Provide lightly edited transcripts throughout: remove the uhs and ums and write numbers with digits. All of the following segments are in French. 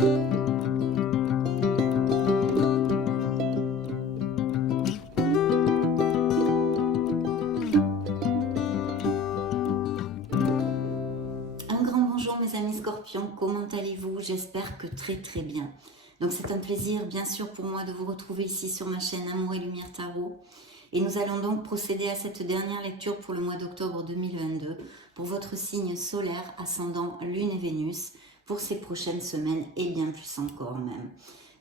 Un grand bonjour mes amis scorpions, comment allez-vous? J'espère que très bien. Donc c'est un plaisir bien sûr pour moi de vous retrouver ici sur ma chaîne Amour et Lumière Tarot. Et nous allons donc procéder à cette dernière lecture pour le mois d'octobre 2022 pour votre signe solaire, ascendant Lune et Vénus pour ces prochaines semaines et bien plus encore même.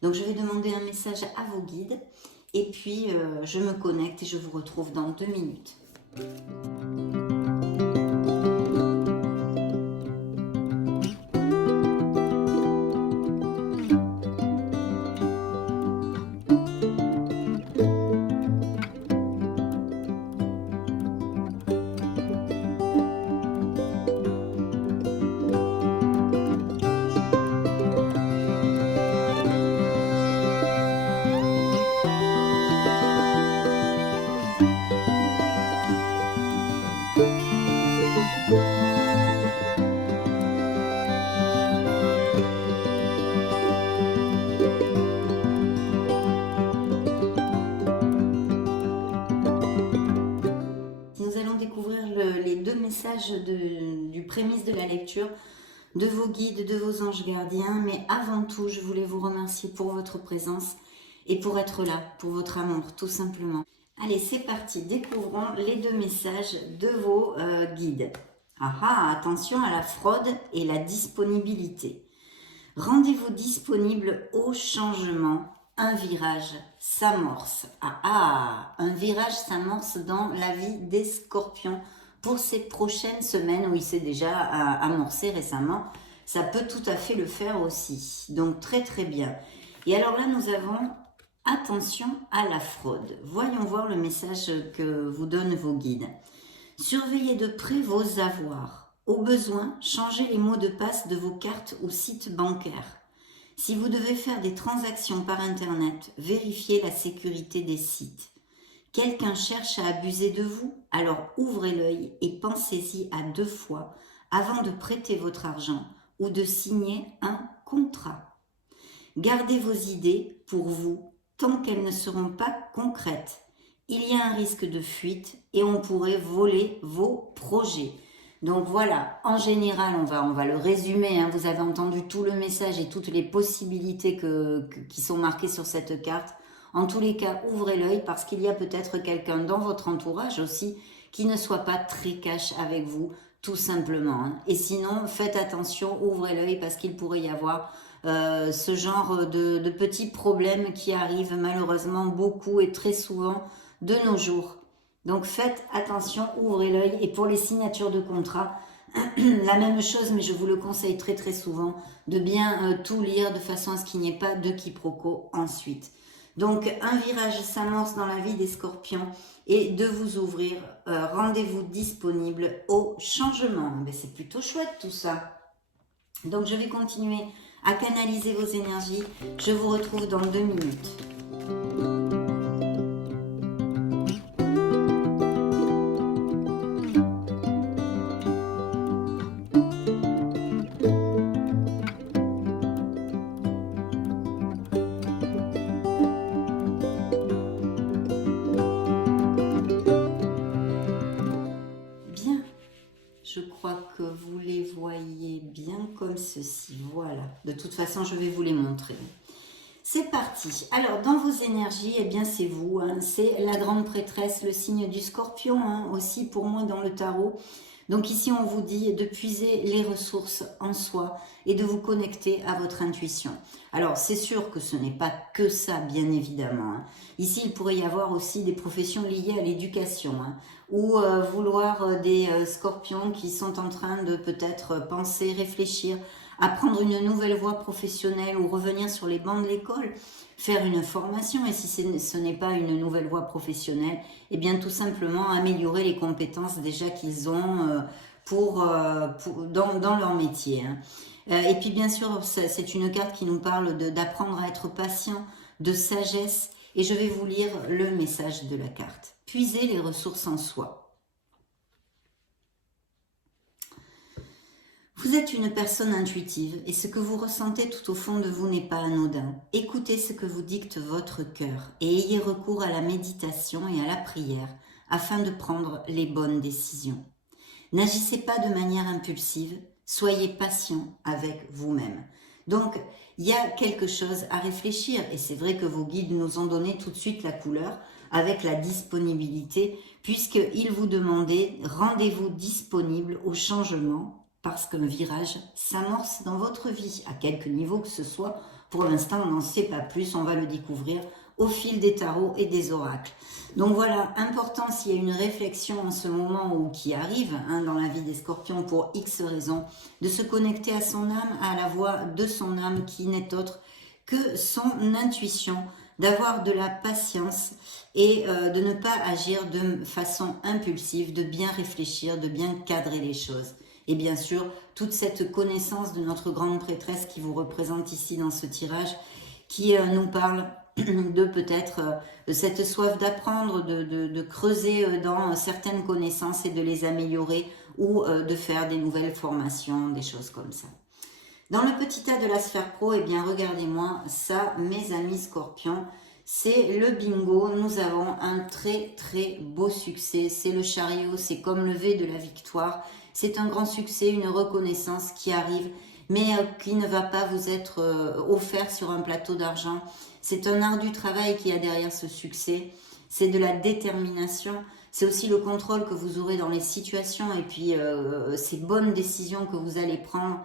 Donc je vais demander un message à vos guides et puis je me connecte et je vous retrouve dans 2 minutes. Nous allons découvrir les 2 messages du prémisse de la lecture, de vos guides, de vos anges gardiens. Mais avant tout, je voulais vous remercier pour votre présence et pour être là, pour votre amour, tout simplement. Allez, c'est parti, découvrons les 2 messages de vos guides. Attention à la fraude et la disponibilité. Rendez-vous disponible au changement. Un virage s'amorce. Un virage s'amorce dans la vie des scorpions pour ces prochaines semaines où il s'est déjà amorcé récemment. Ça peut tout à fait le faire aussi. Donc très bien. Et alors là, nous avons attention à la fraude. Voyons voir le message que vous donnent vos guides. Surveillez de près vos avoirs. Au besoin, changez les mots de passe de vos cartes ou sites bancaires. Si vous devez faire des transactions par Internet, vérifiez la sécurité des sites. Quelqu'un cherche à abuser de vous? Alors ouvrez l'œil et pensez-y à 2 fois avant de prêter votre argent ou de signer un contrat. Gardez vos idées pour vous tant qu'elles ne seront pas concrètes. Il y a un risque de fuite et on pourrait voler vos projets. Donc voilà, en général, on va le résumer, vous avez entendu tout le message et toutes les possibilités qui sont marquées sur cette carte. En tous les cas, ouvrez l'œil parce qu'il y a peut-être quelqu'un dans votre entourage aussi qui ne soit pas très cash avec vous, tout simplement. Et sinon, faites attention, ouvrez l'œil parce qu'il pourrait y avoir ce genre de petits problèmes qui arrivent malheureusement beaucoup et très souvent de nos jours. Donc faites attention, ouvrez l'œil. Et pour les signatures de contrat, la même chose, mais je vous le conseille très souvent, de bien tout lire de façon à ce qu'il n'y ait pas de quiproquo ensuite. Donc un virage s'amorce dans la vie des scorpions et de vous ouvrir, rendez-vous disponible au changement. C'est plutôt chouette tout ça. Donc je vais continuer à canaliser vos énergies. Je vous retrouve dans 2 minutes. Je crois que vous les voyez bien comme ceci. Voilà. De toute façon, je vais vous les montrer. C'est parti. Alors, dans vos énergies, c'est vous. C'est la grande prêtresse, le signe du scorpion, aussi pour moi dans le tarot. Donc ici, on vous dit de puiser les ressources en soi et de vous connecter à votre intuition. Alors, c'est sûr que ce n'est pas que ça, bien évidemment. Ici, il pourrait y avoir aussi des professions liées à l'éducation, ou vouloir des scorpions qui sont en train de peut-être penser, réfléchir, apprendre une nouvelle voie professionnelle ou revenir sur les bancs de l'école, faire une formation. Et si ce n'est pas une nouvelle voie professionnelle, tout simplement améliorer les compétences déjà qu'ils ont dans leur métier. Et puis bien sûr, c'est une carte qui nous parle d'apprendre à être patient, de sagesse. Et je vais vous lire le message de la carte. Puiser les ressources en soi. Vous êtes une personne intuitive et ce que vous ressentez tout au fond de vous n'est pas anodin. Écoutez ce que vous dicte votre cœur et ayez recours à la méditation et à la prière afin de prendre les bonnes décisions. N'agissez pas de manière impulsive, soyez patient avec vous-même. Donc, il y a quelque chose à réfléchir et c'est vrai que vos guides nous ont donné tout de suite la couleur avec la disponibilité puisqu'ils vous demandaient rendez-vous disponible au changement parce qu'un virage s'amorce dans votre vie, à quelque niveau que ce soit. Pour l'instant, on n'en sait pas plus, on va le découvrir au fil des tarots et des oracles. Donc voilà, important s'il y a une réflexion en ce moment ou qui arrive dans la vie des scorpions pour X raisons, de se connecter à son âme, à la voix de son âme qui n'est autre que son intuition, d'avoir de la patience et de ne pas agir de façon impulsive, de bien réfléchir, de bien cadrer les choses. Et bien sûr, toute cette connaissance de notre grande prêtresse qui vous représente ici dans ce tirage, qui nous parle de peut-être cette soif d'apprendre, de creuser dans certaines connaissances et de les améliorer ou de faire des nouvelles formations, des choses comme ça. Dans le petit tas de la sphère pro, eh bien regardez-moi ça, mes amis scorpions, c'est le bingo. Nous avons un très très beau succès, c'est le chariot, c'est comme le V de la victoire. C'est un grand succès, une reconnaissance qui arrive, mais qui ne va pas vous être offert sur un plateau d'argent. C'est un ardu travail qui a derrière ce succès. C'est de la détermination. C'est aussi le contrôle que vous aurez dans les situations et puis ces bonnes décisions que vous allez prendre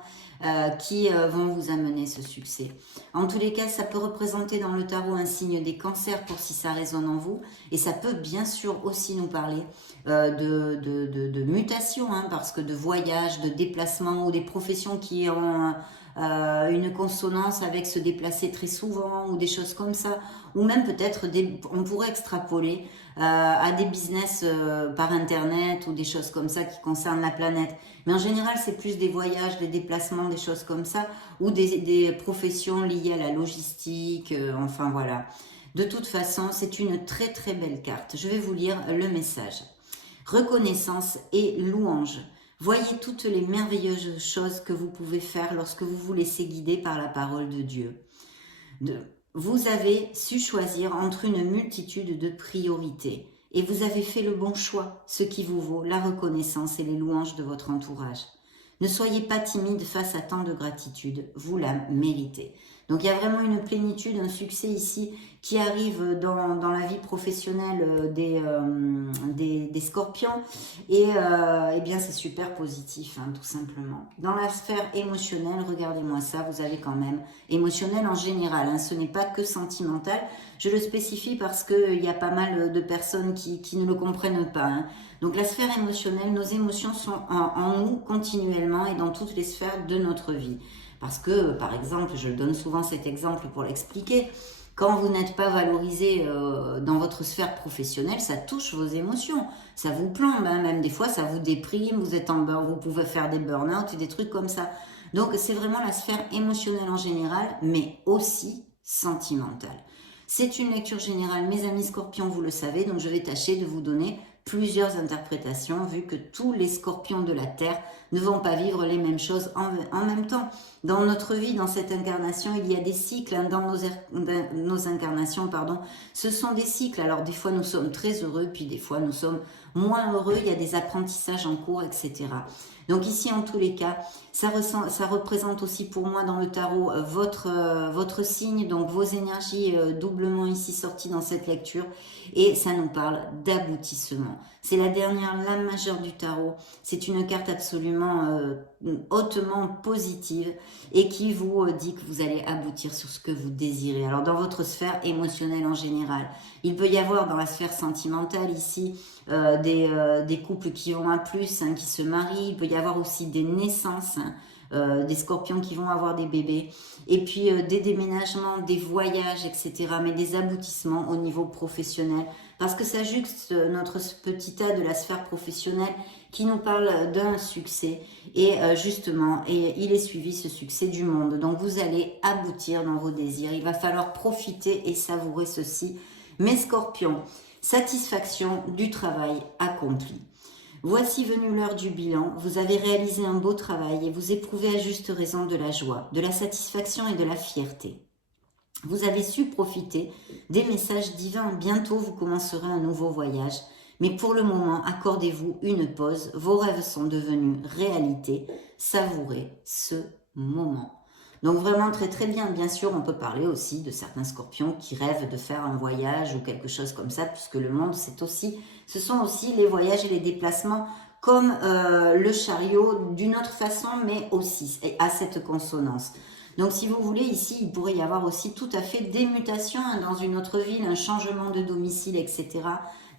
qui vont vous amener ce succès. En tous les cas, ça peut représenter dans le tarot un signe des cancers pour si ça résonne en vous. Et ça peut bien sûr aussi nous parler de mutation, parce que de voyage, de déplacement ou des professions qui ont une consonance avec se déplacer très souvent ou des choses comme ça. Ou même peut-être, on pourrait extrapoler à des business par internet ou des choses comme ça qui concernent la planète. Mais en général, c'est plus des voyages, des déplacements, des choses comme ça, ou des professions liées à la logistique, enfin voilà. De toute façon, c'est une très très belle carte. Je vais vous lire le message. Reconnaissance et louange. Voyez toutes les merveilleuses choses que vous pouvez faire lorsque vous vous laissez guider par la parole de Dieu. Vous avez su choisir entre une multitude de priorités et vous avez fait le bon choix, ce qui vous vaut la reconnaissance et les louanges de votre entourage. Ne soyez pas timide face à tant de gratitude, vous la méritez. Donc il y a vraiment une plénitude, un succès ici qui arrive dans la vie professionnelle des scorpions et bien c'est super positif tout simplement. Dans la sphère émotionnelle, regardez-moi ça, vous avez quand même émotionnel en général, ce n'est pas que sentimental, je le spécifie parce qu'il y a pas mal de personnes qui ne le comprennent pas. Donc la sphère émotionnelle, nos émotions sont en nous continuellement et dans toutes les sphères de notre vie. Parce que, par exemple, je donne souvent cet exemple pour l'expliquer, quand vous n'êtes pas valorisé dans votre sphère professionnelle, ça touche vos émotions, ça vous plombe, même des fois ça vous déprime, vous pouvez faire des burn-out et des trucs comme ça. Donc c'est vraiment la sphère émotionnelle en général, mais aussi sentimentale. C'est une lecture générale, mes amis scorpions, vous le savez, donc je vais tâcher de vous donner plusieurs interprétations vu que tous les scorpions de la Terre ne vont pas vivre les mêmes choses en même temps. Dans notre vie, dans cette incarnation, il y a des cycles dans nos incarnations, ce sont des cycles. Alors des fois nous sommes très heureux, puis des fois nous sommes moins heureux, il y a des apprentissages en cours, etc. Donc ici, en tous les cas, ça représente aussi pour moi dans le tarot votre signe, donc vos énergies doublement ici sorties dans cette lecture. Et ça nous parle d'aboutissement. C'est la dernière lame majeure du tarot. C'est une carte absolument hautement positive et qui vous dit que vous allez aboutir sur ce que vous désirez. Alors dans votre sphère émotionnelle en général, il peut y avoir dans la sphère sentimentale ici des couples qui vont à plus, qui se marient. Il peut y avoir aussi des naissances, des scorpions qui vont avoir des bébés, et puis des déménagements, des voyages, etc. Mais des aboutissements au niveau professionnel, parce que ça juxte notre petit tas de la sphère professionnelle qui nous parle d'un succès, et justement, il est suivi ce succès du monde. Donc vous allez aboutir dans vos désirs, il va falloir profiter et savourer ceci. Mes scorpions, satisfaction du travail accompli. Voici venue l'heure du bilan. Vous avez réalisé un beau travail et vous éprouvez à juste raison de la joie, de la satisfaction et de la fierté. Vous avez su profiter des messages divins. Bientôt, vous commencerez un nouveau voyage. Mais pour le moment, accordez-vous une pause. Vos rêves sont devenus réalité. Savourez ce moment. Donc vraiment très très bien. Bien sûr, on peut parler aussi de certains scorpions qui rêvent de faire un voyage ou quelque chose comme ça, puisque le monde, ce sont aussi les voyages et les déplacements comme le chariot d'une autre façon, mais aussi à cette consonance. Donc si vous voulez, ici, il pourrait y avoir aussi tout à fait des mutations dans une autre ville, un changement de domicile, etc.,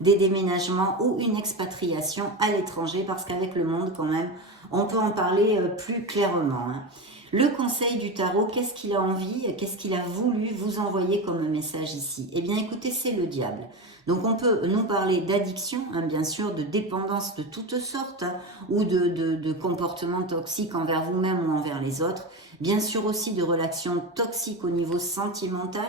des déménagements ou une expatriation à l'étranger, parce qu'avec le monde, quand même, on peut en parler plus clairement. Le conseil du tarot, qu'est-ce qu'il a envie, qu'est-ce qu'il a voulu vous envoyer comme message ici? Eh bien, écoutez, c'est le diable. Donc, on peut nous parler d'addiction, bien sûr, de dépendance de toutes sortes, ou de comportements toxiques envers vous-même ou envers les autres. Bien sûr aussi de relations toxiques au niveau sentimental,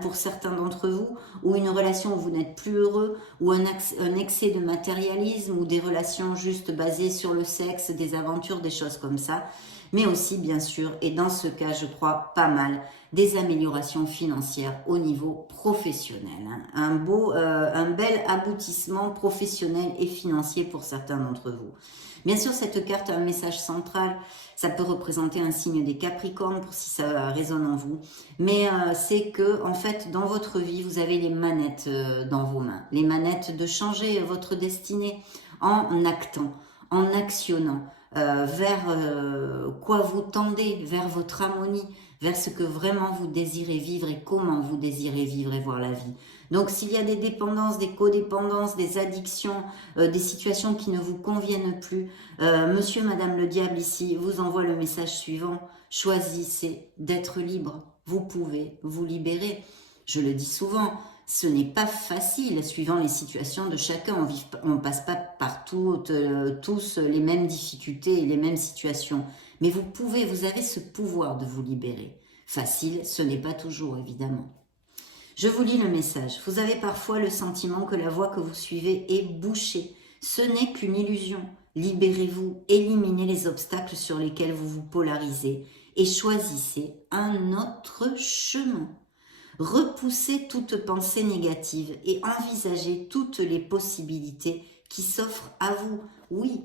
pour certains d'entre vous, ou une relation où vous n'êtes plus heureux, ou un excès de matérialisme, ou des relations juste basées sur le sexe, des aventures, des choses comme ça. Mais aussi, bien sûr, et dans ce cas, je crois pas mal, des améliorations financières au niveau professionnel. Un bel aboutissement professionnel et financier pour certains d'entre vous. Bien sûr, cette carte a un message central. Ça peut représenter un signe des Capricornes pour si ça résonne en vous. Mais c'est que, en fait, dans votre vie, vous avez les manettes dans vos mains. Les manettes de changer votre destinée en actant, en actionnant. Vers quoi vous tendez, vers votre harmonie, vers ce que vraiment vous désirez vivre et comment vous désirez vivre et voir la vie. Donc s'il y a des dépendances, des codépendances, des addictions, des situations qui ne vous conviennent plus, monsieur, madame le diable ici vous envoie le message suivant: choisissez d'être libre, vous pouvez vous libérer. Je le dis souvent, ce n'est pas facile suivant les situations de chacun. On ne passe pas par tous les mêmes difficultés et les mêmes situations. Mais vous avez ce pouvoir de vous libérer. Facile, ce n'est pas toujours, évidemment. Je vous lis le message. Vous avez parfois le sentiment que la voie que vous suivez est bouchée. Ce n'est qu'une illusion. Libérez-vous, éliminez les obstacles sur lesquels vous vous polarisez et choisissez un autre chemin. Repoussez toute pensée négative et envisagez toutes les possibilités qui s'offrent à vous. Oui,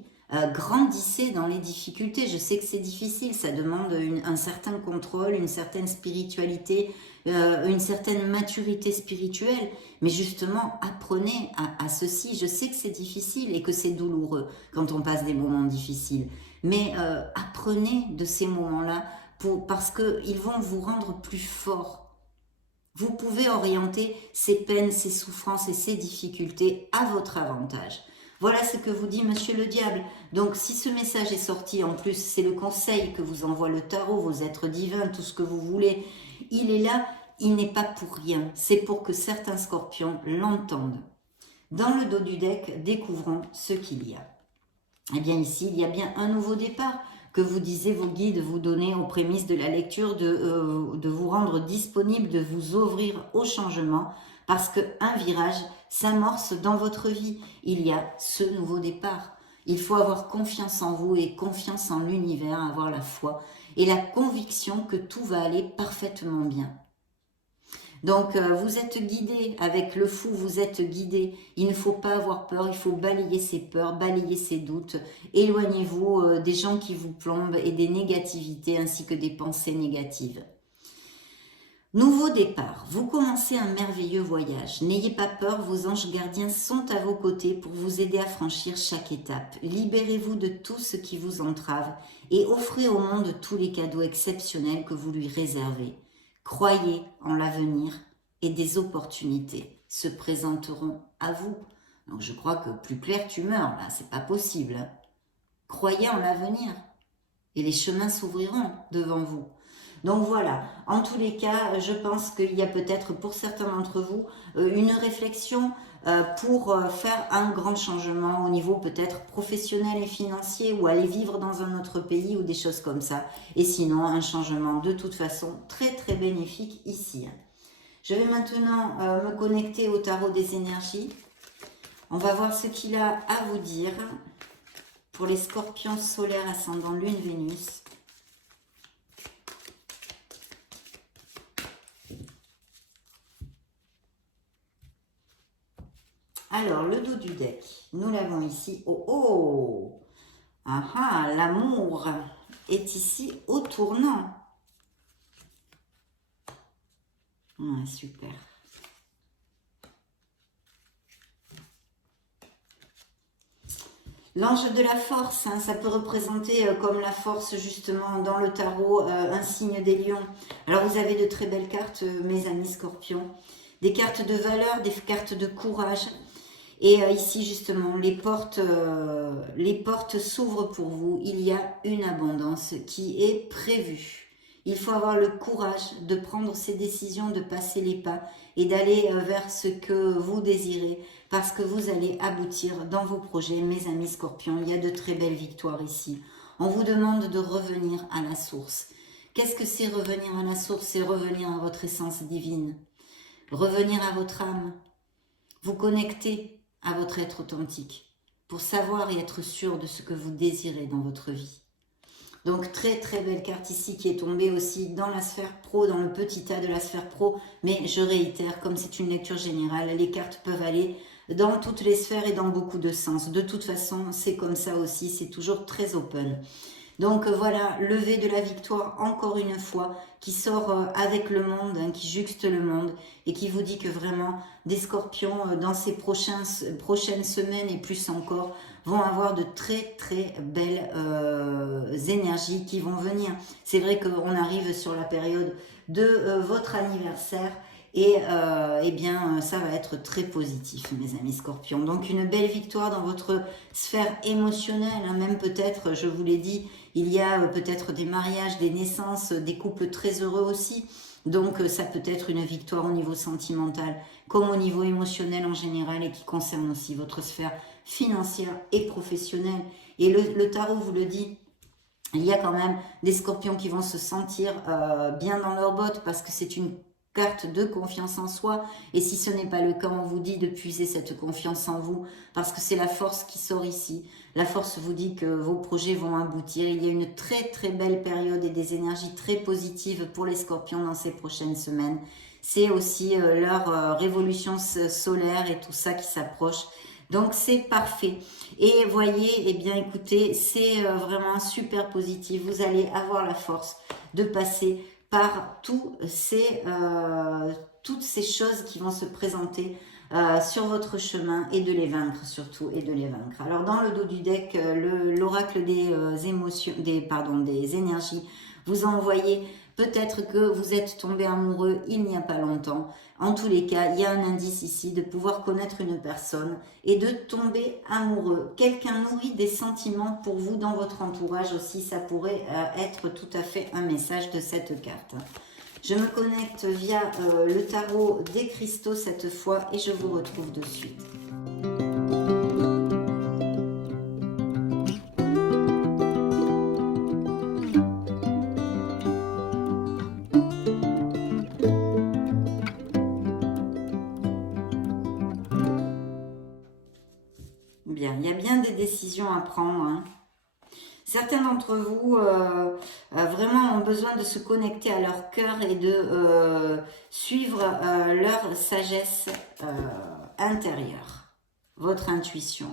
grandissez dans les difficultés. Je sais que c'est difficile, ça demande un certain contrôle, une certaine spiritualité, une certaine maturité spirituelle. Mais justement, apprenez à ceci. Je sais que c'est difficile et que c'est douloureux quand on passe des moments difficiles. Mais apprenez de ces moments-là parce qu'ils vont vous rendre plus forts. Vous pouvez orienter ces peines, ces souffrances et ces difficultés à votre avantage. Voilà ce que vous dit Monsieur le Diable. Donc si ce message est sorti, en plus c'est le conseil que vous envoie le tarot, vos êtres divins, tout ce que vous voulez, il est là, il n'est pas pour rien. C'est pour que certains scorpions l'entendent. Dans le dos du deck, découvrons ce qu'il y a. Eh bien ici, il y a bien un nouveau départ que vous disiez vos guides vous donner aux prémices de la lecture, de vous rendre disponible, de vous ouvrir au changement, parce qu'un virage s'amorce dans votre vie. Il y a ce nouveau départ. Il faut avoir confiance en vous et confiance en l'univers, avoir la foi et la conviction que tout va aller parfaitement bien. Donc, vous êtes guidé, avec le fou, vous êtes guidé. Il ne faut pas avoir peur, il faut balayer ses peurs, balayer ses doutes. Éloignez-vous des gens qui vous plombent et des négativités ainsi que des pensées négatives. Nouveau départ, vous commencez un merveilleux voyage. N'ayez pas peur, vos anges gardiens sont à vos côtés pour vous aider à franchir chaque étape. Libérez-vous de tout ce qui vous entrave et offrez au monde tous les cadeaux exceptionnels que vous lui réservez. Croyez en l'avenir et des opportunités se présenteront à vous. Donc je crois que plus clair tu meurs, là, c'est pas possible. Croyez en l'avenir et les chemins s'ouvriront devant vous. Donc voilà, en tous les cas, je pense qu'il y a peut-être pour certains d'entre vous une réflexion pour faire un grand changement au niveau peut-être professionnel et financier ou aller vivre dans un autre pays ou des choses comme ça. Et sinon, un changement de toute façon très très bénéfique ici. Je vais maintenant me connecter au tarot des énergies. On va voir ce qu'il a à vous dire pour les scorpions solaires, ascendant Lune, Vénus. Alors, le dos du deck, nous l'avons ici. Oh, oh! Ah ah, l'amour est ici au tournant. Ouais, super. L'ange de la force, hein, ça peut représenter comme la force justement dans le tarot, un signe des lions. Alors vous avez de très belles cartes, mes amis scorpions. Des cartes de valeur, des cartes de courage. Et ici, justement, les portes s'ouvrent pour vous. Il y a une abondance qui est prévue. Il faut avoir le courage de prendre ces décisions, de passer les pas et d'aller vers ce que vous désirez parce que vous allez aboutir dans vos projets, mes amis scorpions. Il y a de très belles victoires ici. On vous demande de revenir à la source. Qu'est-ce que c'est revenir à la source? C'est revenir à votre essence divine. Revenir à votre âme. Vous connecter à votre être authentique, pour savoir et être sûr de ce que vous désirez dans votre vie. Donc très très belle carte ici qui est tombée aussi dans la sphère pro, dans le petit A de la sphère pro, mais je réitère, comme c'est une lecture générale, les cartes peuvent aller dans toutes les sphères et dans beaucoup de sens. De toute façon, c'est comme ça aussi, c'est toujours très open. Donc voilà, levé de la victoire encore une fois, qui sort avec le monde, hein, qui juxte le monde et qui vous dit que vraiment des scorpions dans ces prochaines semaines et plus encore vont avoir de très très belles énergies qui vont venir. C'est vrai qu'on arrive sur la période de votre anniversaire et eh bien ça va être très positif mes amis scorpions. Donc une belle victoire dans votre sphère émotionnelle, hein, même peut-être, je vous l'ai dit, il y a peut-être des mariages, des naissances, des couples très heureux aussi. Donc ça peut être une victoire au niveau sentimental comme au niveau émotionnel en général et qui concerne aussi votre sphère financière et professionnelle. Et le tarot vous le dit, il y a quand même des scorpions qui vont se sentir bien dans leurs bottes parce que c'est une carte de confiance en soi. Et si ce n'est pas le cas, on vous dit de puiser cette confiance en vous parce que c'est la force qui sort ici. La force vous dit que vos projets vont aboutir. Il y a une très très belle période et des énergies très positives pour les scorpions dans ces prochaines semaines. C'est aussi leur révolution solaire et tout ça qui s'approche. Donc c'est parfait. Et voyez, eh bien écoutez, c'est vraiment super positif. Vous allez avoir la force de passer par toutes ces choses qui vont se présenter sur votre chemin et de les vaincre surtout, et de les vaincre. Alors dans le dos du deck, l'oracle des des énergies vous a envoyé peut-être que vous êtes tombé amoureux il n'y a pas longtemps. En tous les cas, il y a un indice ici de pouvoir connaître une personne et de tomber amoureux. Quelqu'un nourrit des sentiments pour vous dans votre entourage aussi. Ça pourrait être tout à fait un message de cette carte. Je me connecte via le tarot des cristaux cette fois et je vous retrouve de suite. Bien, il y a bien des décisions à prendre, hein. Certains d'entre vous vraiment ont besoin de se connecter à leur cœur et de suivre leur sagesse intérieure, votre intuition.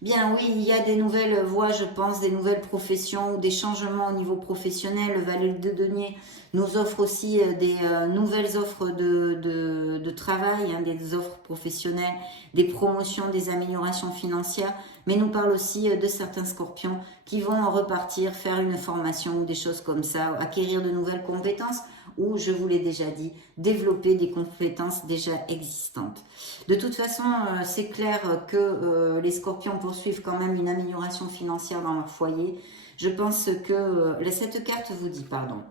Bien oui, il y a des nouvelles voies, je pense, des nouvelles professions ou des changements au niveau professionnel. Le Valet de denier nous offre aussi des nouvelles offres de travail, hein, des offres professionnelles, des promotions, des améliorations financières, mais nous parle aussi de certains scorpions qui vont repartir, faire une formation ou des choses comme ça, acquérir de nouvelles compétences ou, je vous l'ai déjà dit, développer des compétences déjà existantes. De toute façon, c'est clair que les scorpions poursuivent quand même une amélioration financière dans leur foyer. Je pense que, cette carte vous dit, pardon,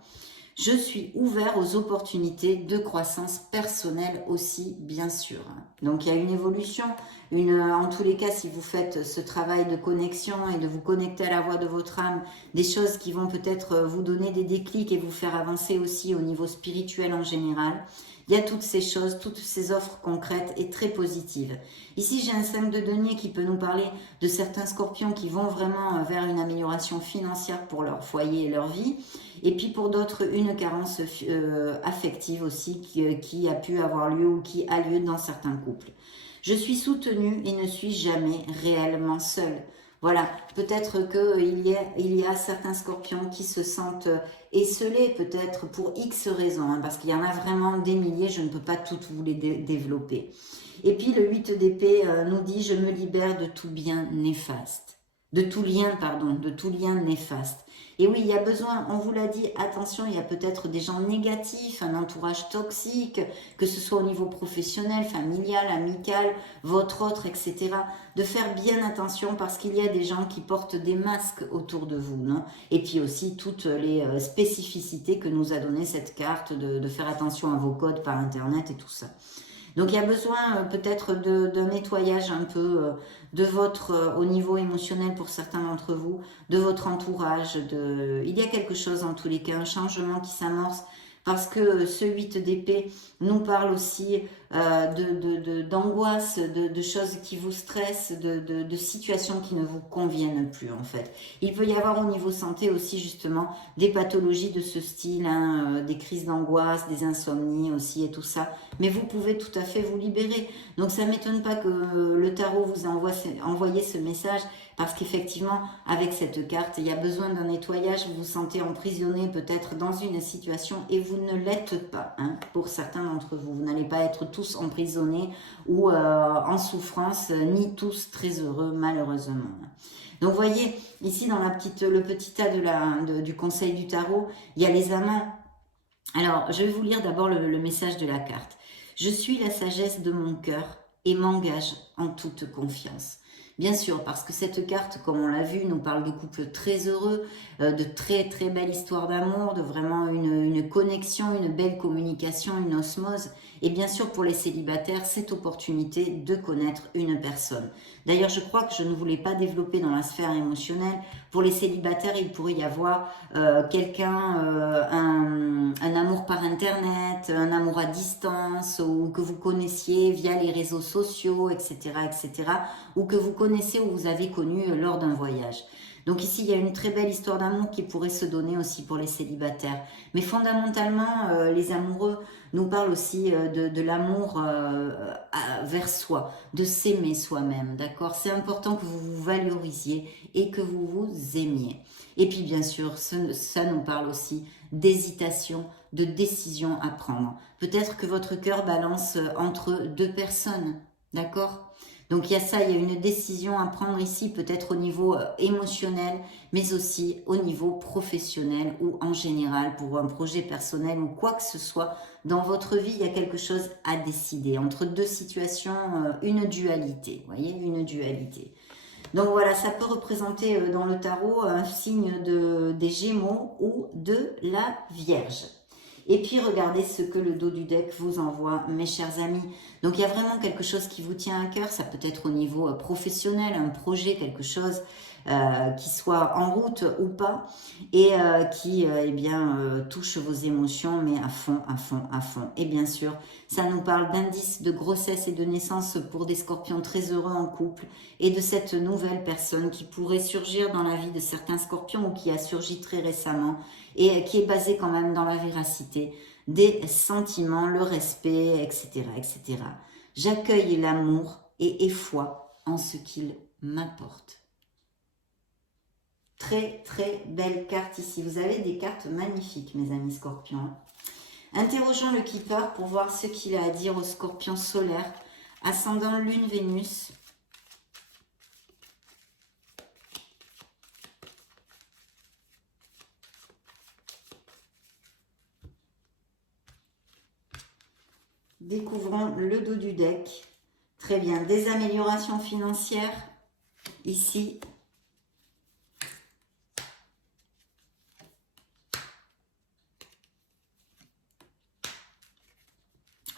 Je suis ouvert aux opportunités de croissance personnelle aussi, bien sûr. Donc, il y a une évolution. En tous les cas, si vous faites ce travail de connexion et de vous connecter à la voix de votre âme, des choses qui vont peut-être vous donner des déclics et vous faire avancer aussi au niveau spirituel en général. Il y a toutes ces choses, toutes ces offres concrètes et très positives. Ici, j'ai un 5 de denier qui peut nous parler de certains scorpions qui vont vraiment vers une amélioration financière pour leur foyer et leur vie. Et puis pour d'autres, une carence affective aussi qui a pu avoir lieu ou qui a lieu dans certains couples. Je suis soutenue et ne suis jamais réellement seule. Voilà, peut-être qu'il y a certains scorpions qui se sentent esselés, peut-être pour X raisons, hein, parce qu'il y en a vraiment des milliers, je ne peux pas toutes vous les développer. Et puis le 8 d'épée nous dit « Je me libère de tout bien néfaste ». De tout lien, pardon, de tout lien néfaste. Et oui, il y a besoin, on vous l'a dit, attention, il y a peut-être des gens négatifs, un entourage toxique, que ce soit au niveau professionnel, familial, amical, votre autre, etc. De faire bien attention parce qu'il y a des gens qui portent des masques autour de vous, non? Et puis aussi toutes les spécificités que nous a donné cette carte, de faire attention à vos codes par Internet et tout ça. Donc il y a besoin peut-être d'un nettoyage un peu de votre, au niveau émotionnel pour certains d'entre vous, de votre entourage. Il y a quelque chose en tous les cas, un changement qui s'amorce parce que ce 8 d'épée nous parle aussi d'angoisse, de choses qui vous stressent, de situations qui ne vous conviennent plus en fait. Il peut y avoir au niveau santé aussi justement des pathologies de ce style, hein, des crises d'angoisse, des insomnies aussi et tout ça. Mais vous pouvez tout à fait vous libérer. Donc ça ne m'étonne pas que le tarot vous a envoyé ce message parce qu'effectivement, avec cette carte, il y a besoin d'un nettoyage. Vous vous sentez emprisonné peut-être dans une situation et vous ne l'êtes pas. Hein, pour certains d'entre vous, vous n'allez pas être tous emprisonnés ou en souffrance, ni tous très heureux malheureusement. Donc vous voyez, ici dans le petit tas du conseil du tarot, il y a les amants. Alors, je vais vous lire d'abord le message de la carte. Je suis la sagesse de mon cœur et m'engage en toute confiance. Bien sûr, parce que cette carte, comme on l'a vu, nous parle de couples très heureux, de très très belles histoires d'amour, de vraiment une connexion, une belle communication, une osmose. Et bien sûr, pour les célibataires, cette opportunité de connaître une personne. D'ailleurs, je crois que je ne voulais pas développer dans la sphère émotionnelle. Pour les célibataires, il pourrait y avoir quelqu'un, un amour par Internet, un amour à distance, ou que vous connaissiez via les réseaux sociaux, etc., etc., ou que vous connaissez ou vous avez connu lors d'un voyage. Donc ici, il y a une très belle histoire d'amour qui pourrait se donner aussi pour les célibataires. Mais fondamentalement, les amoureux nous parlent aussi de l'amour vers soi, de s'aimer soi-même, d'accord? C'est important que vous vous valorisiez et que vous vous aimiez. Et puis bien sûr, ça nous parle aussi d'hésitation, de décision à prendre. Peut-être que votre cœur balance entre deux personnes, d'accord? Donc il y a ça, il y a une décision à prendre ici, peut-être au niveau émotionnel, mais aussi au niveau professionnel ou en général pour un projet personnel ou quoi que ce soit. Dans votre vie, il y a quelque chose à décider entre deux situations, une dualité, vous voyez, une dualité. Donc voilà, ça peut représenter dans le tarot un signe des Gémeaux ou de la Vierge. Et puis regardez ce que le dos du deck vous envoie, mes chers amis. Donc il y a vraiment quelque chose qui vous tient à cœur, ça peut être au niveau professionnel, un projet, quelque chose qui soit en route ou pas, et qui eh bien, touche vos émotions, mais à fond, à fond, à fond. Et bien sûr, ça nous parle d'indices de grossesse et de naissance pour des scorpions très heureux en couple, et de cette nouvelle personne qui pourrait surgir dans la vie de certains scorpions ou qui a surgi très récemment, et qui est basée quand même dans la véracité des sentiments, le respect, etc., etc. J'accueille l'amour et ai foi en ce qu'il m'apporte. Très, très belle carte ici. Vous avez des cartes magnifiques, mes amis scorpions. Interrogeons le Keeper pour voir ce qu'il a à dire aux scorpions solaires. Ascendant Lune, Vénus. Découvrons le dos du deck. Très bien. Des améliorations financières ici.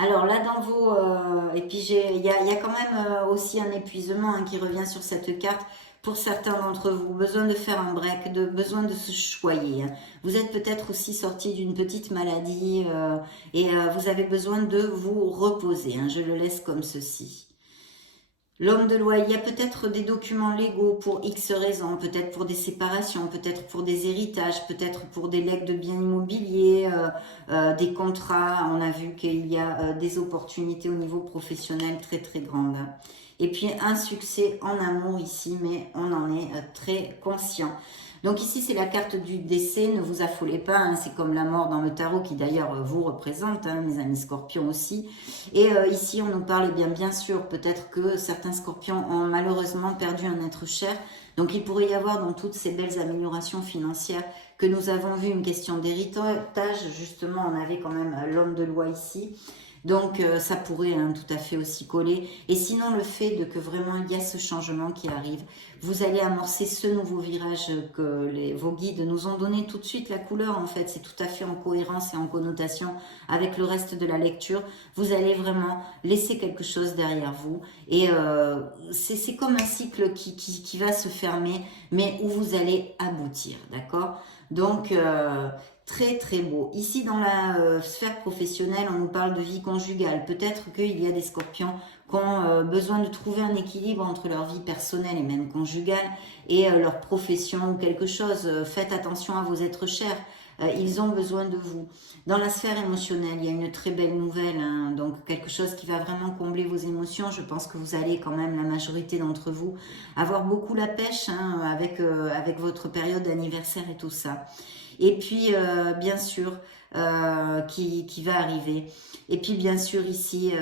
Alors là, dans vos... et puis, il y a quand même aussi un épuisement hein, qui revient sur cette carte. Pour certains d'entre vous, besoin de faire un break, besoin de se choyer. Hein. Vous êtes peut-être aussi sorti d'une petite maladie et vous avez besoin de vous reposer. Hein. Je le laisse comme ceci. L'homme de loi, il y a peut-être des documents légaux pour X raisons, peut-être pour des séparations, peut-être pour des héritages, peut-être pour des legs de biens immobiliers, des contrats. On a vu qu'il y a des opportunités au niveau professionnel très très grandes. Et puis un succès en amour ici, mais on en est très conscient. Donc ici, c'est la carte du décès, ne vous affolez pas, hein, c'est comme la mort dans le tarot qui d'ailleurs vous représente, hein, mes amis scorpions aussi. Et ici, on nous parle, eh bien sûr, peut-être que certains scorpions ont malheureusement perdu un être cher. Donc il pourrait y avoir dans toutes ces belles améliorations financières que nous avons vu une question d'héritage. Justement, on avait quand même l'homme de loi ici. Donc ça pourrait hein, tout à fait aussi coller. Et sinon le fait de que vraiment il y a ce changement qui arrive, vous allez amorcer ce nouveau virage que vos guides nous ont donné tout de suite la couleur en fait. C'est tout à fait en cohérence et en connotation avec le reste de la lecture. Vous allez vraiment laisser quelque chose derrière vous. Et c'est comme un cycle qui va se fermer mais où vous allez aboutir, d'accord? Donc... très très beau. Ici dans la sphère professionnelle, on nous parle de vie conjugale. Peut-être qu'il y a des scorpions qui ont besoin de trouver un équilibre entre leur vie personnelle et même conjugale et leur profession ou quelque chose. Faites attention à vos êtres chers. Ils ont besoin de vous. Dans la sphère émotionnelle, il y a une très belle nouvelle, hein, donc quelque chose qui va vraiment combler vos émotions. Je pense que vous allez quand même, la majorité d'entre vous, avoir beaucoup la pêche hein, avec votre période d'anniversaire et tout ça. Et puis, bien sûr, qui va arriver. Et puis, bien sûr, ici,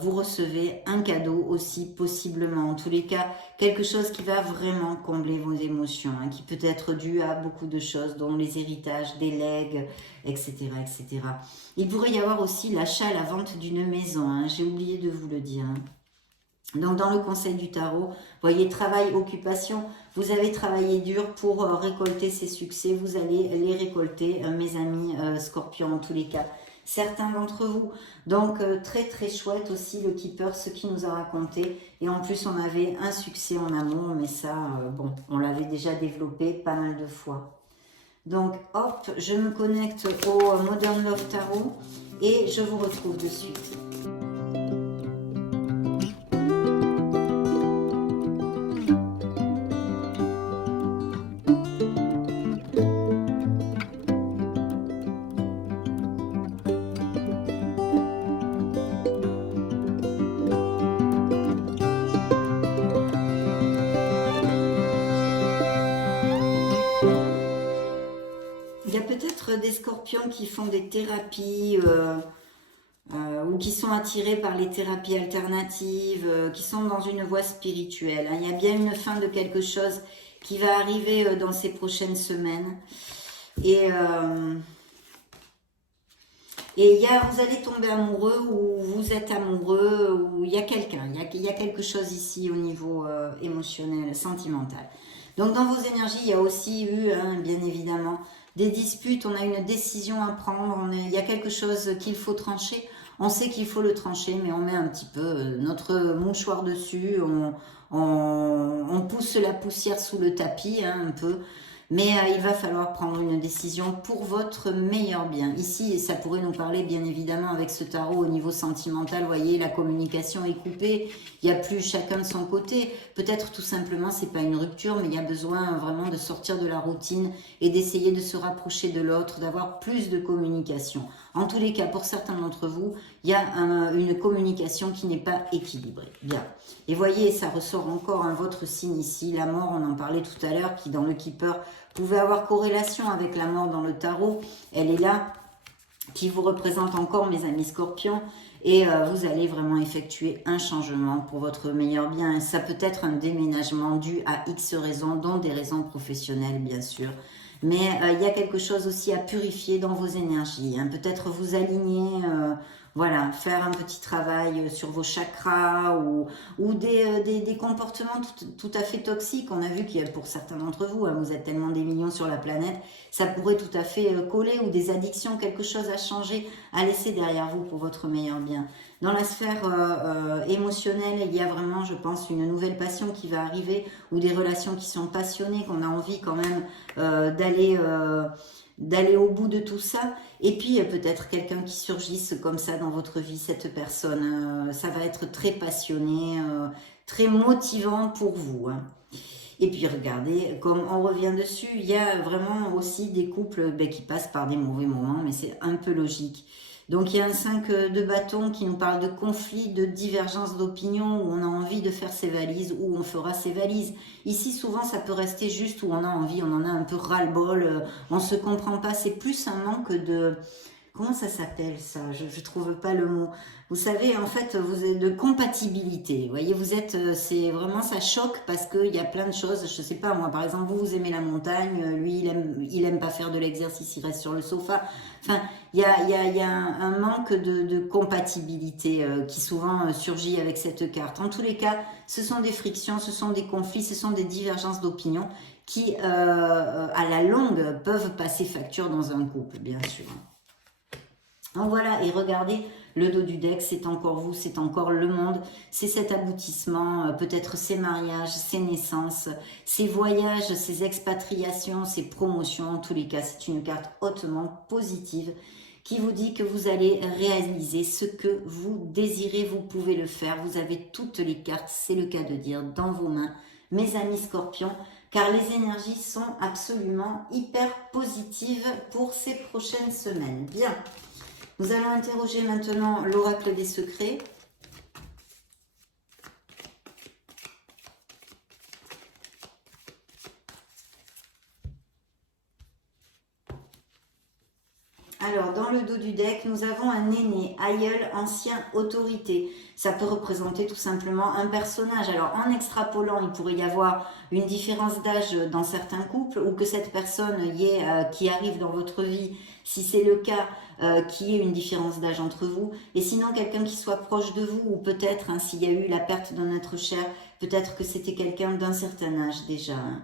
vous recevez un cadeau aussi, possiblement. En tous les cas, quelque chose qui va vraiment combler vos émotions, hein, qui peut être dû à beaucoup de choses, dont les héritages, des legs, etc., etc. Il pourrait y avoir aussi l'achat, la vente d'une maison. Hein, j'ai oublié de vous le dire. Hein. Donc, dans le conseil du tarot, vous voyez, travail, occupation, vous avez travaillé dur pour récolter ces succès. Vous allez les récolter, mes amis scorpions, en tous les cas. Certains d'entre vous. Donc, très, très chouette aussi, le Keeper, ce qu'il nous a raconté. Et en plus, on avait un succès en amour, mais ça, bon, on l'avait déjà développé pas mal de fois. Donc, hop, je me connecte au Modern Love Tarot et je vous retrouve de suite. Il y a peut-être des scorpions qui font des thérapies ou qui sont attirés par les thérapies alternatives, qui sont dans une voie spirituelle. Hein. Il y a bien une fin de quelque chose qui va arriver dans ces prochaines semaines. Et vous allez tomber amoureux ou vous êtes amoureux ou il y a quelqu'un, il y a quelque chose ici au niveau émotionnel, sentimental. Donc dans vos énergies, il y a aussi eu, hein, bien évidemment, des disputes, on a une décision à prendre, il y a quelque chose qu'il faut trancher. On sait qu'il faut le trancher, mais on met un petit peu notre mouchoir dessus, on pousse la poussière sous le tapis hein, un peu. Mais il va falloir prendre une décision pour votre meilleur bien. Ici, ça pourrait nous parler bien évidemment avec ce tarot au niveau sentimental. Vous voyez, la communication est coupée. Il n'y a plus chacun de son côté. Peut-être tout simplement, c'est pas une rupture, mais il y a besoin vraiment de sortir de la routine et d'essayer de se rapprocher de l'autre, d'avoir plus de communication. En tous les cas, pour certains d'entre vous, il y a une communication qui n'est pas équilibrée. Bien. Et voyez, ça ressort encore votre signe ici. La mort, on en parlait tout à l'heure, qui dans le Keeper pouvait avoir corrélation avec la mort dans le tarot. Elle est là, qui vous représente encore, mes amis scorpions. Et vous allez vraiment effectuer un changement pour votre meilleur bien. Et ça peut être un déménagement dû à X raisons, dont des raisons professionnelles, bien sûr. Mais il y a quelque chose aussi à purifier dans vos énergies. Hein. Peut-être vous aligner Voilà, faire un petit travail sur vos chakras ou des comportements tout à fait toxiques. On a vu qu'il y a pour certains d'entre vous, hein, vous êtes tellement des millions sur la planète, ça pourrait tout à fait coller, ou des addictions, quelque chose à changer, à laisser derrière vous pour votre meilleur bien. Dans la sphère émotionnelle, il y a vraiment, je pense, une nouvelle passion qui va arriver, ou des relations qui sont passionnées, qu'on a envie quand même d'aller au bout de tout ça. Et puis peut-être quelqu'un qui surgisse comme ça dans votre vie, cette personne, ça va être très passionné, très motivant pour vous, hein. Et puis regardez, comme on revient dessus, il y a vraiment aussi des couples qui passent par des mauvais moments, mais c'est un peu logique. Donc il y a un 5 de bâton qui nous parle de conflit, de divergence d'opinion, où on a envie de faire ses valises, où on fera ses valises. Ici, souvent, ça peut rester juste où on a envie, on en a un peu ras-le-bol, on se comprend pas. C'est plus un manque de... Comment ça s'appelle ça? Je trouve pas le mot. Vous savez, en fait, vous êtes de compatibilité. Vous voyez, vous êtes, c'est vraiment, ça choque parce qu'il y a plein de choses. Je sais pas, moi, par exemple, vous aimez la montagne, lui, il aime pas faire de l'exercice, il reste sur le sofa. Enfin, il y a un manque de compatibilité qui souvent surgit avec cette carte. En tous les cas, ce sont des frictions, ce sont des conflits, ce sont des divergences d'opinion qui, à la longue, peuvent passer facture dans un couple, bien sûr. Donc voilà, et regardez, le dos du deck, c'est encore vous, c'est encore le monde, c'est cet aboutissement, peut-être ces mariages, ces naissances, ces voyages, ces expatriations, ces promotions. En tous les cas, c'est une carte hautement positive qui vous dit que vous allez réaliser ce que vous désirez, vous pouvez le faire. Vous avez toutes les cartes, c'est le cas de dire, dans vos mains, mes amis scorpions, car les énergies sont absolument hyper positives pour ces prochaines semaines. Bien. Nous allons interroger maintenant l'oracle des secrets. Alors, dans le dos du deck, nous avons un aîné, aïeul, ancien, autorité. Ça peut représenter tout simplement un personnage. Alors, en extrapolant, il pourrait y avoir une différence d'âge dans certains couples, ou que cette personne qui arrive dans votre vie, si c'est le cas, qu'il y ait une différence d'âge entre vous. Et sinon, quelqu'un qui soit proche de vous, ou peut-être, hein, s'il y a eu la perte d'un être cher, peut-être que c'était quelqu'un d'un certain âge déjà, hein.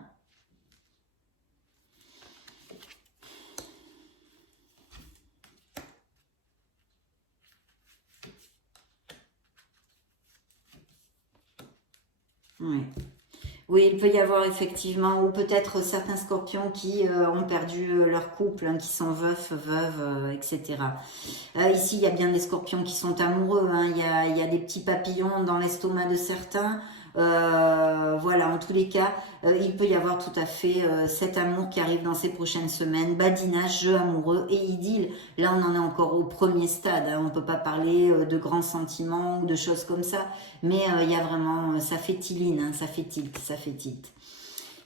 Oui. Oui, il peut y avoir effectivement, ou peut-être certains scorpions qui ont perdu leur couple, hein, qui sont veufs, veuves, etc. Ici, il y a bien des scorpions qui sont amoureux, hein. Il y a des petits papillons dans l'estomac de certains. Voilà, en tous les cas, il peut y avoir tout à fait cet amour qui arrive dans ces prochaines semaines. Badinage, jeu amoureux et idylle. Là, on en est encore au premier stade, hein. On ne peut pas parler de grands sentiments ou de choses comme ça. Mais il y a vraiment, ça fait tiline, hein, ça fait tilt, ça fait tilt.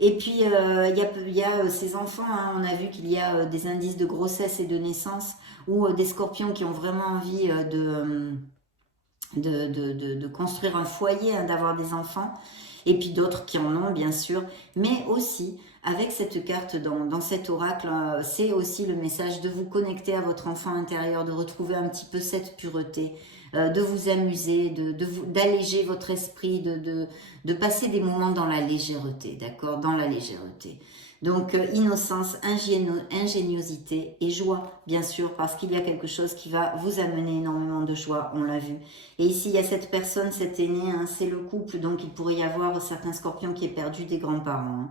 Et puis, il y a ces enfants, hein. On a vu qu'il y a des indices de grossesse et de naissance, ou des scorpions qui ont vraiment envie de construire un foyer, hein, d'avoir des enfants, et puis d'autres qui en ont bien sûr, mais aussi avec cette carte dans cet oracle, c'est aussi le message de vous connecter à votre enfant intérieur, de retrouver un petit peu cette pureté, de vous amuser, d'alléger votre esprit, de passer des moments dans la légèreté, d'accord, dans la légèreté. Donc, innocence, ingéniosité et joie, bien sûr, parce qu'il y a quelque chose qui va vous amener énormément de joie, on l'a vu. Et ici, il y a cette personne, cet aîné, hein, c'est le couple, donc il pourrait y avoir certains scorpions qui aient perdu des grands-parents, hein.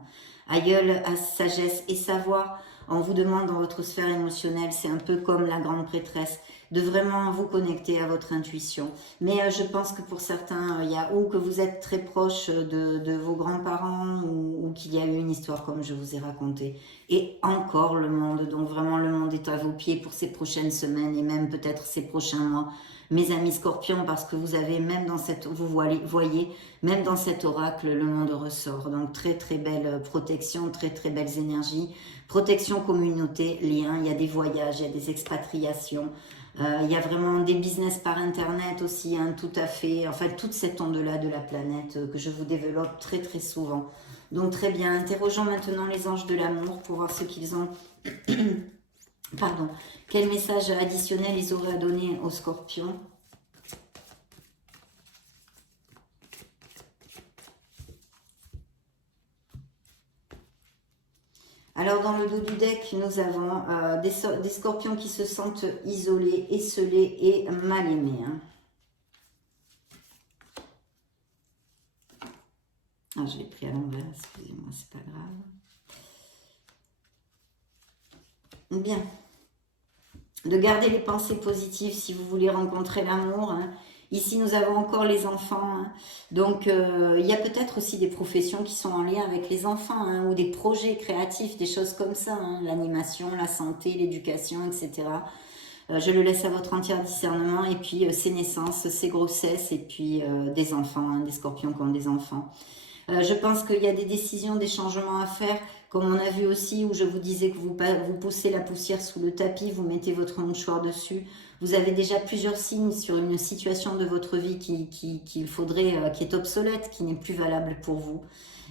Aïeul, sagesse et savoir, on vous demande dans votre sphère émotionnelle, c'est un peu comme la grande prêtresse, de vraiment vous connecter à votre intuition. Mais je pense que pour certains, il y a ou que vous êtes très proche de vos grands-parents, ou qu'il y a eu une histoire comme je vous ai raconté. Et encore le monde, donc vraiment le monde est à vos pieds pour ces prochaines semaines et même peut-être ces prochains mois. Mes amis scorpions, parce que vous avez même dans cette, vous voyez, même dans cet oracle, le monde ressort. Donc très très belle protection, très très belles énergies. Protection, communauté, lien, il y a des voyages, il y a des expatriations. Il y a vraiment des business par internet aussi, hein, tout à fait. Enfin, toute cette onde-là de la planète que je vous développe très très souvent. Donc très bien, interrogeons maintenant les anges de l'amour pour voir ce qu'ils ont Pardon. Quel message additionnel ils auraient à donner aux scorpions? Alors, dans le dos du deck, nous avons des scorpions qui se sentent isolés, esselés et mal aimés. Hein. Ah, je l'ai pris à l'envers, excusez-moi, c'est pas grave. Bien. De garder les pensées positives si vous voulez rencontrer l'amour. Hein. Ici, nous avons encore les enfants. Hein. Donc, il y a peut-être aussi des professions qui sont en lien avec les enfants hein, ou des projets créatifs, des choses comme ça. Hein. L'animation, la santé, l'éducation, etc. Je le laisse à votre entier discernement. Et puis, ces naissances, ces grossesses et puis des enfants, hein, des scorpions qui ont des enfants. Je pense qu'il y a des décisions, des changements à faire, comme on a vu aussi où je vous disais que vous poussez la poussière sous le tapis, vous mettez votre mouchoir dessus. Vous avez déjà plusieurs signes sur une situation de votre vie qui est obsolète, qui n'est plus valable pour vous.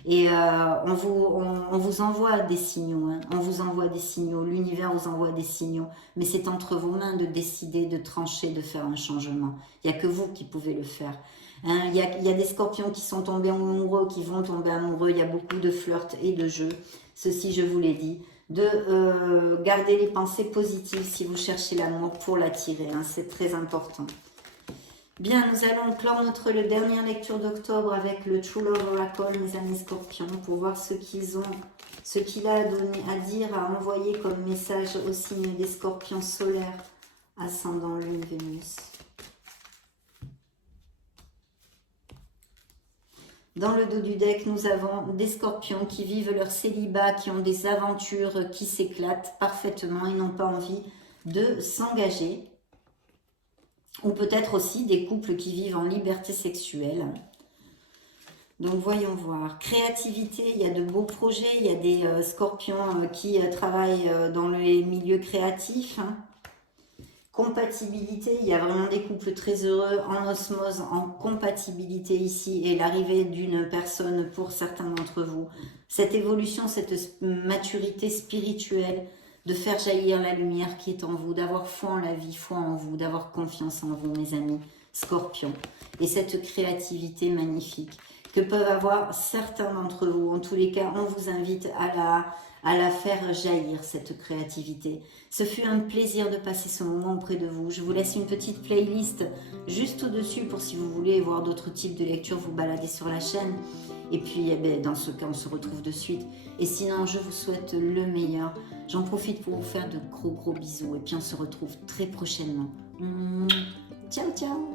Et on vous envoie des signaux, hein. On vous envoie des signaux, l'univers vous envoie des signaux, mais c'est entre vos mains de décider, de trancher, de faire un changement. Il n'y a que vous qui pouvez le faire. Hein, il y a des scorpions qui sont tombés amoureux, qui vont tomber amoureux, il y a beaucoup de flirts et de jeux. Ceci, je vous l'ai dit, de garder les pensées positives si vous cherchez l'amour pour l'attirer, hein, c'est très important. Bien, nous allons clore notre dernière lecture d'octobre avec le True Love Oracle, mes amis scorpions, pour voir ce qu'il a à dire, à envoyer comme message au signe des scorpions solaires, ascendant Lune, Vénus. Dans le dos du deck, nous avons des scorpions qui vivent leur célibat, qui ont des aventures qui s'éclatent parfaitement et n'ont pas envie de s'engager. Ou peut-être aussi des couples qui vivent en liberté sexuelle. Donc voyons voir. Créativité, il y a de beaux projets, il y a des scorpions qui travaillent dans les milieux créatifs. Hein. Compatibilité, il y a vraiment des couples très heureux en osmose, en compatibilité ici et l'arrivée d'une personne pour certains d'entre vous. Cette évolution, cette maturité spirituelle, de faire jaillir la lumière qui est en vous, d'avoir foi en la vie, foi en vous, d'avoir confiance en vous, mes amis scorpions. Et cette créativité magnifique que peuvent avoir certains d'entre vous. En tous les cas, on vous invite à la faire jaillir, cette créativité. Ce fut un plaisir de passer ce moment auprès de vous. Je vous laisse une petite playlist juste au-dessus pour si vous voulez voir d'autres types de lectures, vous balader sur la chaîne. Et puis, eh bien, dans ce cas, on se retrouve de suite. Et sinon, je vous souhaite le meilleur. J'en profite pour vous faire de gros bisous. Et puis, on se retrouve très prochainement. Ciao, ciao!